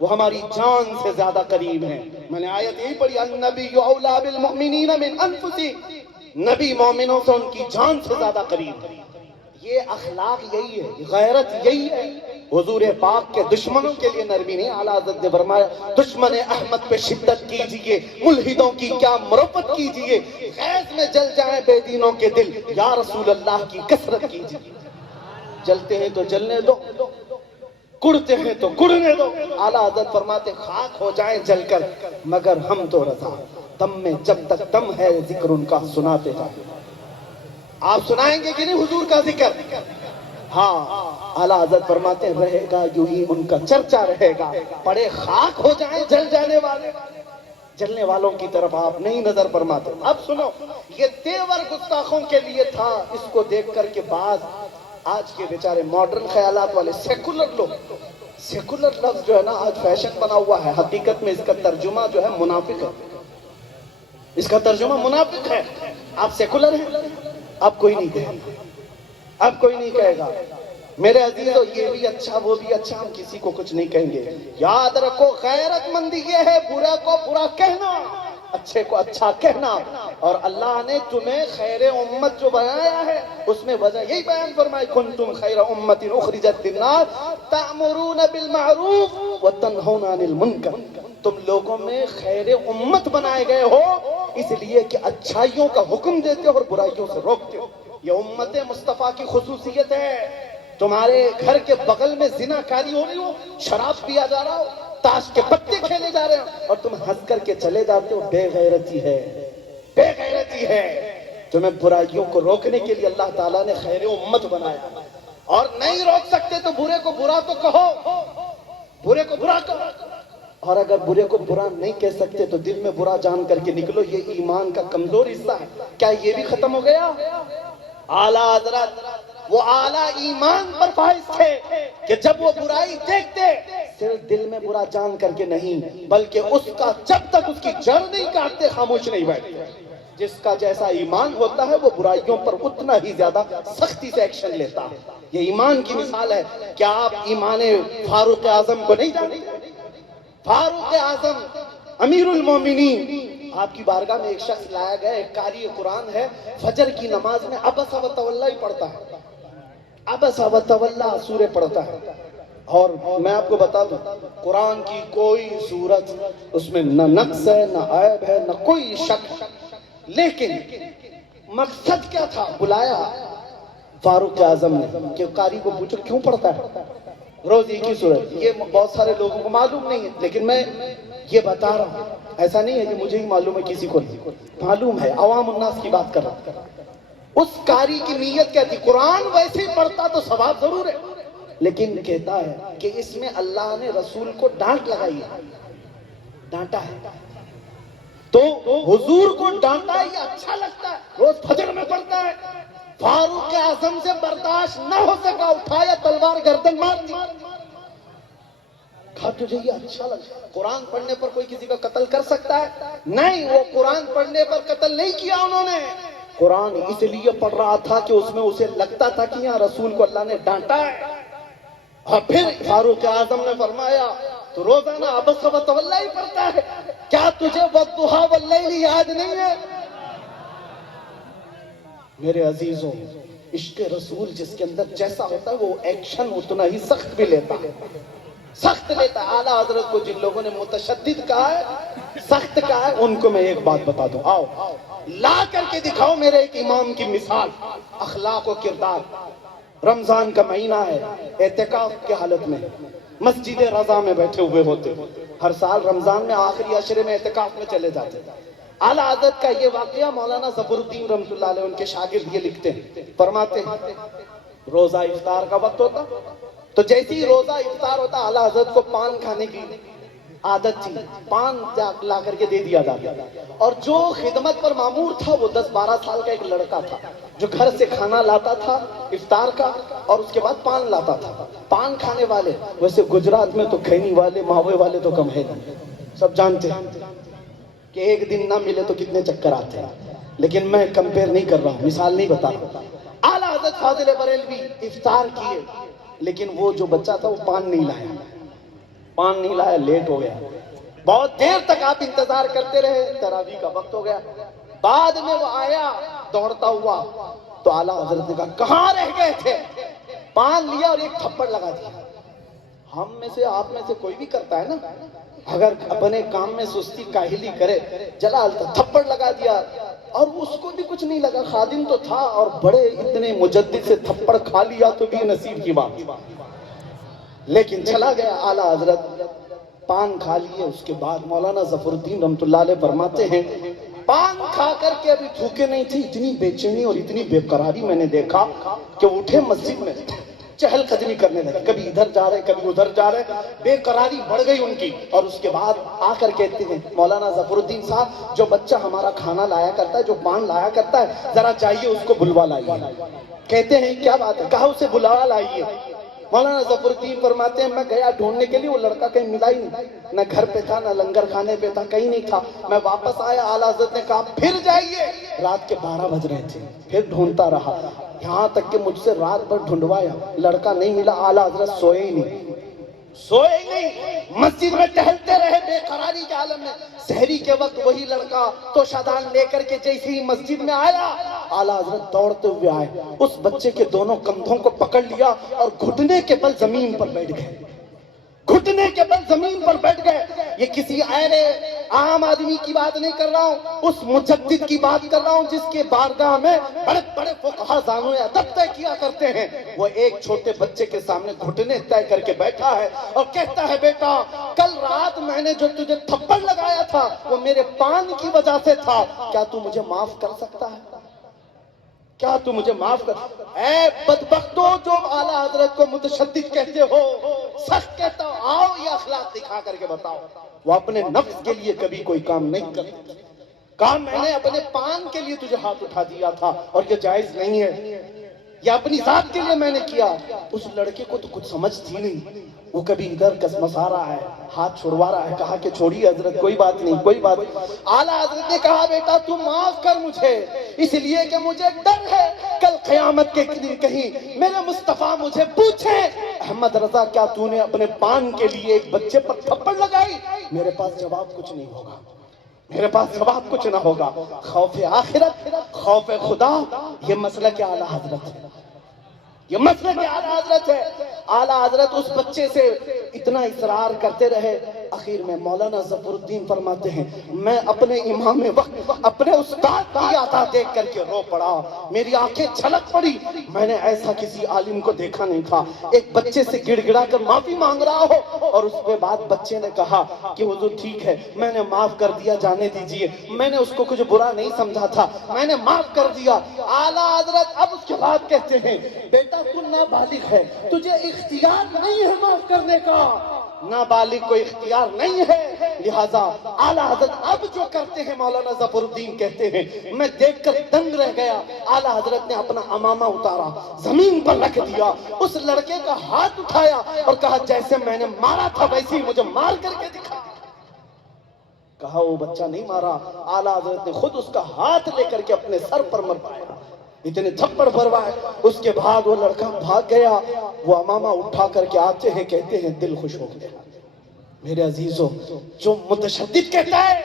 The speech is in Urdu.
وہ ہماری جان سے زیادہ قریب ہیں. میں نے آیت یہی پڑھی النبی اولیٰ بالمؤمنین من انفسہم، نبی مومنوں سے ان کی جان سے زیادہ قریب ہے. یہ اخلاق یہی ہے، غیرت یہی ہے. حضور پاک کے دشمنوں کے لیے نرمی نہیں. اعلیٰ حضرت نے فرمایا دشمن احمد پہ شدت کیجئے، ملحدوں کی کیا مرفت کیجئے، غیظ میں جل جائیں بے دینوں کے دل، یا رسول اللہ کی کثرت کیجئے. جلتے ہیں تو جلنے دو، کڑتے ہیں تو کڑنے دو. اعلیٰ حضرت فرماتے خاک ہو جائیں جل کر مگر ہم تو رضا، دم میں جب تک دم ہے ذکر ان کا سناتے جائیں. آپ سنائیں گے کہ نہیں حضور کا ذکر؟ ہاں. اعلیٰ حضرت فرماتے ہیں رہے گا یوں ہی ان کا چرچا رہے گا. پڑے خاک ہو جائیں جل جانے والے، جلنے والوں کی طرف آپ نہیں نظر فرماتے. اب سنو، یہ تیور گستاخوں کے لیے تھا. اس کو دیکھ کر کے بعض آج کے بیچارے ماڈرن خیالات والے سیکولر لوگ، سیکولر لفظ جو ہے نا آج فیشن بنا ہوا ہے، حقیقت میں اس کا ترجمہ جو ہے منافق ہے. اس کا ترجمہ منافق ہے. آپ سیکولر ہیں، اب کوئی نہیں کہے گا، اب کوئی نہیں کہے گا میرے عزیزو یہ بھی اچھا وہ بھی اچھا، ہم کسی کو کچھ نہیں کہیں گے. یاد رکھو غیرت مندی یہ ہے برا کو برا کہنا، اچھے کو اچھا کہنا. اور اللہ نے تمہیں خیر امت جو بنایا ہے اس میں وجہ یہی بیان فرمائی کنتم خیر امت اخرجت للناس تأمرون بالمعروف وتنہون عن المنکر. تم لوگوں میں خیر امت بنائے گئے ہو اس لیے کہ اچھائیوں کا حکم دیتے ہو اور برائیوں سے روکتے ہو. یہ امت مصطفیٰ کی خصوصیت ہے. تمہارے گھر کے بغل میں زنا کاری ہو رہی ہو، شراب پیا جا رہا ہو، تاش کے پتے کھیلے جا رہے ہو اور تم ہنس کر کے چلے جاتے ہو، بے غیرتی ہے، بے غیرتی ہے. تمہیں برائیوں کو روکنے کے لیے اللہ تعالیٰ نے خیر امت بنایا. اور نہیں روک سکتے تو برے کو برا تو کہو، برے کو برا کہو. اور اگر برے کو برا نہیں کہہ سکتے تو دل میں برا جان کر کے نکلو. یہ ایمان کا کمزور حصہ ہے. کیا یہ بھی ختم ہو گیا؟ اعلیٰ حضرت وہ اعلیٰ ایمان پر فائز تھے کہ جب وہ برائی دیکھتے صرف دل میں برا جان کر کے نہیں بلکہ اس کا جب تک اس کی جڑ نہیں کاٹتے خاموش نہیں بیٹھتے. جس کا جیسا ایمان ہوتا ہے وہ برائیوں پر اتنا ہی زیادہ سختی سے ایکشن لیتا ہے. یہ ایمان کی مثال ہے. کیا آپ ایمان فاروق اعظم کو نہیں جانتے؟ فاروق اعظم امیر المومنین، آپ کی بارگاہ میں ایک شخص لایا گیا، ایک قاری قرآن ہے، فجر کی نماز میں عبس و تولی ہی پڑھتا ہے، عبس و تولی سورہ پڑھتا ہے. اور میں آپ کو بتا دوں قرآن کی کوئی سورت اس میں نہ نقص ہے نہ عیب ہے نہ کوئی شک. لیکن مقصد کیا تھا؟ بلایا فاروق اعظم نے کہ قاری کو پوچھو کیوں پڑھتا ہے روز ایک ہی سورت. یہ بہت سارے لوگوں کو معلوم نہیں ہے لیکن میں یہ بتا رہا ہوں. ایسا نہیں ہے کہ مجھے ہی معلوم ہے، کسی کو نہیں معلوم ہے. عوام الناس کی بات کر رہا ہوں. اس قاری کی نیت کیا تھی؟ قرآن ویسے ہی پڑھتا تو ثواب ضرور ہے لیکن کہتا ہے کہ اس میں اللہ نے رسول کو ڈانٹ لگائی ہے، ڈانٹا ہے. تو حضور کو ڈانٹا یہ اچھا لگتا ہے، روز فجر میں پڑھتا ہے. فاروق اعظم سے برداشت نہ ہو سکا، اٹھایا تلوار گردن مار دی. کہا تجھے یہ اچھا لگتا ہے؟ قرآن پڑھنے پر کوئی کسی کا قتل کر سکتا ہے؟ نہیں، وہ قرآن پڑھنے پر قتل نہیں کیا انہوں نے. قرآن اس لیے پڑھ رہا تھا کہ اس میں اسے لگتا تھا کہ یہاں رسول کو اللہ نے ڈانٹا ہے. اور پھر فاروق اعظم نے فرمایا تو روزانہ عبس و تولی ہی پڑھتا ہے، کیا تجھے والضحیٰ واللیل یاد نہیں ہے؟ میرے عزیزوں عشق رسول جس کے اندر جیسا ہوتا ہے وہ ایکشن اتنا ہی سخت بھی لیتا ہے، سخت لیتا ہے. اعلیٰ حضرت کو جن لوگوں نے متشدد کہا ہے، سخت کہا ہے، ان کو میں ایک بات بتا دوں. آؤ لا کر کے دکھاؤ میرے ایک امام کی مثال، اخلاق و کردار. رمضان کا مہینہ ہے، اعتکاف کی حالت میں مسجد رضا میں بیٹھے ہوئے ہوتے. ہر سال رمضان میں آخری عشرے میں اعتکاف میں چلے جاتے. اعلیٰ حضرت کا یہ واقعہ مولانا ظفر الدین رحمۃ اللہ علیہ ان کے شاگرد یہ لکھتے ہیں، فرماتے ہیں روزہ افطار کا وقت ہوتا تو جیسے ہی روزہ افطار ہوتا اعلیٰ حضرت کو پان کھانے کی عادت تھی، پان لا کر کے دے دیا جاتا. اور جو خدمت پر مامور تھا وہ 10-12 سال کا ایک لڑکا تھا جو گھر سے کھانا لاتا تھا افطار کا اور اس کے بعد پان لاتا تھا. پان کھانے والے ویسے گجرات میں تو کھینی والے ماوے والے تو کم ہے نہیں، سب جانتے ہیں کہ ایک دن نہ ملے تو کتنے چکر آتے ہیں. لیکن میں کمپیر نہیں کر رہا ہوں، مثال نہیں بتا رہا. اعلیٰ حضرت فاضل بریلوی افطار کیے لیکن وہ جو بچہ تھا وہ پان نہیں لایا. پان نہیں لایا، لیٹ ہو گیا. بہت دیر تک آپ انتظار کرتے رہے، تراویح کا وقت ہو گیا. بعد میں وہ آیا دوڑتا ہوا تو اعلیٰ حضرت نے کہا کہاں رہ گئے تھے؟ پان لیا اور ایک تھپڑ لگا دیا. ہم میں سے آپ میں سے کوئی بھی کرتا ہے نا، اگر اپنے کام میں سستی کاہلی کرے، جلال تو تھپڑ لگا دیا. اور اس کو بھی کچھ نہیں لگا، خادم تو تھا، اور بڑے اتنے مجدد سے تھپڑ کھا لیا تو بھی نصیب کی بات. لیکن چلا گیا. اعلیٰ حضرت پان کھا لیے. اس کے بعد مولانا ظفر الدین رحمۃ اللہ علیہ فرماتے ہیں پان کھا کر کے ابھی بھوکے نہیں تھے، اتنی بے چینی اور اتنی بے قراری میں نے دیکھا کہ اٹھے مسجد میں چہل قدمی کرنے لگے، کبھی ادھر جا رہے کبھی ادھر جا رہے، بے قراری بڑھ گئی ان کی. اور اس کے بعد آ کر کہتے ہیں مولانا ظفر الدین صاحب، جو بچہ ہمارا کھانا لایا کرتا ہے، جو پان لایا کرتا ہے، ذرا جائیے اس کو بلوا لائیے. کہتے ہیں کیا بات ہے؟ کہا اسے بلوا لائیے. مولانا ظفر الدین فرماتے ہیں میں گیا ڈھونڈنے کے لیے، وہ لڑکا کہیں ملا ہی نہیں، نہ گھر پہ تھا نہ لنگر کھانے پہ تھا، کہیں نہیں تھا. میں واپس آیا، اعلیٰ حضرت نے کہا پھر جائیے. رات کے 12 بج رہے تھے، پھر ڈھونڈتا رہا، یہاں تک کہ مجھ سے رات بھر ڈھونڈوایا، لڑکا نہیں ملا. اعلیٰ حضرت سوئے ہی نہیں، سوئے ہی نہیں، مسجد میں ٹہلتے رہے بے قراری کے عالم میں. سحری کے وقت وہی لڑکا تو شادان لے کر کے جیسے ہی مسجد میں آیا، اعلیٰ حضرت دوڑتے ہوئے آئے، اس بچے کے دونوں کندھوں کو پکڑ لیا اور گھٹنے کے بل زمین پر بیٹھ گئے. گھٹنے کے بل زمین پر بیٹھ گئے. یہ کسی ایرے عام آدمی کی بات نہیں کر رہا ہوں، اس مجدد کی بات کر رہا ہوں جس کے بارگاہ میں بڑے بڑے فقہا زانوئے ادب طے کیا کرتے ہیں. وہ ایک چھوٹے بچے کے سامنے گھٹنے طے کر کے بیٹھا ہے اور کہتا ہے بیٹا کل رات میں نے جو تجھے تھپڑ لگایا تھا وہ میرے پان کی وجہ سے تھا، کیا تو مجھے معاف کر سکتا ہے؟ کیا تو مجھے معاف کر؟ اے بدبختو جو اعلیٰ حضرت کو متشدد کہتے ہو، سخت کہتا ہو، آؤ یہ اخلاق دکھا کر کے بتاؤ. وہ اپنے نفس کے لیے کبھی کوئی کام نہیں کرتے. کہا میں نے اپنے پان کے لیے تجھے ہاتھ اٹھا دیا تھا اور یہ جائز نہیں ہے، یہ اپنی ذات کے لیے میں نے کیا. اس لڑکے کو تو کچھ سمجھ تھی نہیں، وہ کبھی ادھر کسمسا رہا ہے، ہاتھ چھڑوا رہا ہے. کہا کہ چھوڑیے حضرت، کوئی بات نہیں کوئی بات نہیں. اعلیٰ حضرت نے کہا بیٹا تو معاف کر مجھے، اس لیے کہ مجھے ڈر ہے کل قیامت کے دن کہیں میرے مصطفیٰ مجھے پوچھیں احمد رضا کیا تو نے اپنے پان کے لیے ایک بچے پر تھپڑ لگائی؟ میرے پاس جواب کچھ نہیں ہوگا، میرے پاس جواب کچھ نہ ہوگا. خوف آخرت، خوف خدا، یہ مسلک اعلیٰ حضرت ہے، یہ مسلک اعلیٰ حضرت ہے. اعلیٰ حضرت اس بچے سے اتنا اصرار کرتے رہے. آخر میں مولانا ظفر الدین فرماتے ہیں میں اپنے امام وقت اپنے استاد کی عطا دیکھ کر کے رو پڑا، میری آنکھیں چھلک پڑی. میں نے ایسا کسی عالم کو دیکھا نہیں تھا، ایک بچے سے گڑ گڑا کر معافی مانگ رہا ہو اور اس کے بعد بچے نے کہا کہ حضور ٹھیک ہے میں نے معاف کر دیا، جانے دیجئے، میں نے اس کو کچھ برا نہیں سمجھا تھا، میں نے معاف کر دیا. اعلیٰ حضرت اب اس کے بعد کہتے ہیں بیٹا تو نابالغ ہے، تجھے اختیار نہیں ہے معاف کرنے کا، نابالغ کو اختیار نہیں ہے. لہذا اعلیٰ حضرت اب جو کرتے ہیں مولانا ظفر الدین کہتے ہیں میں دیکھ کر دنگ رہ گیا. اعلیٰ حضرت نے اپنا عمامہ اتارا، زمین پر رکھ دیا، اس لڑکے کا ہاتھ اٹھایا اور کہا جیسے میں نے مارا تھا ویسے ہی مجھے مار کر کے دکھا. کہا وہ بچہ نہیں مارا، اعلیٰ حضرت نے خود اس کا ہاتھ لے کر کے اپنے سر پر مروایا، اتنے تھپڑ بھروائے. اس کے بعد وہ لڑکا بھاگ گیا. وہ امامہ اٹھا کر کے آتے ہیں، کہتے ہیں دل خوش ہو گیا. میرے عزیزوں جو متشدد کہتا ہے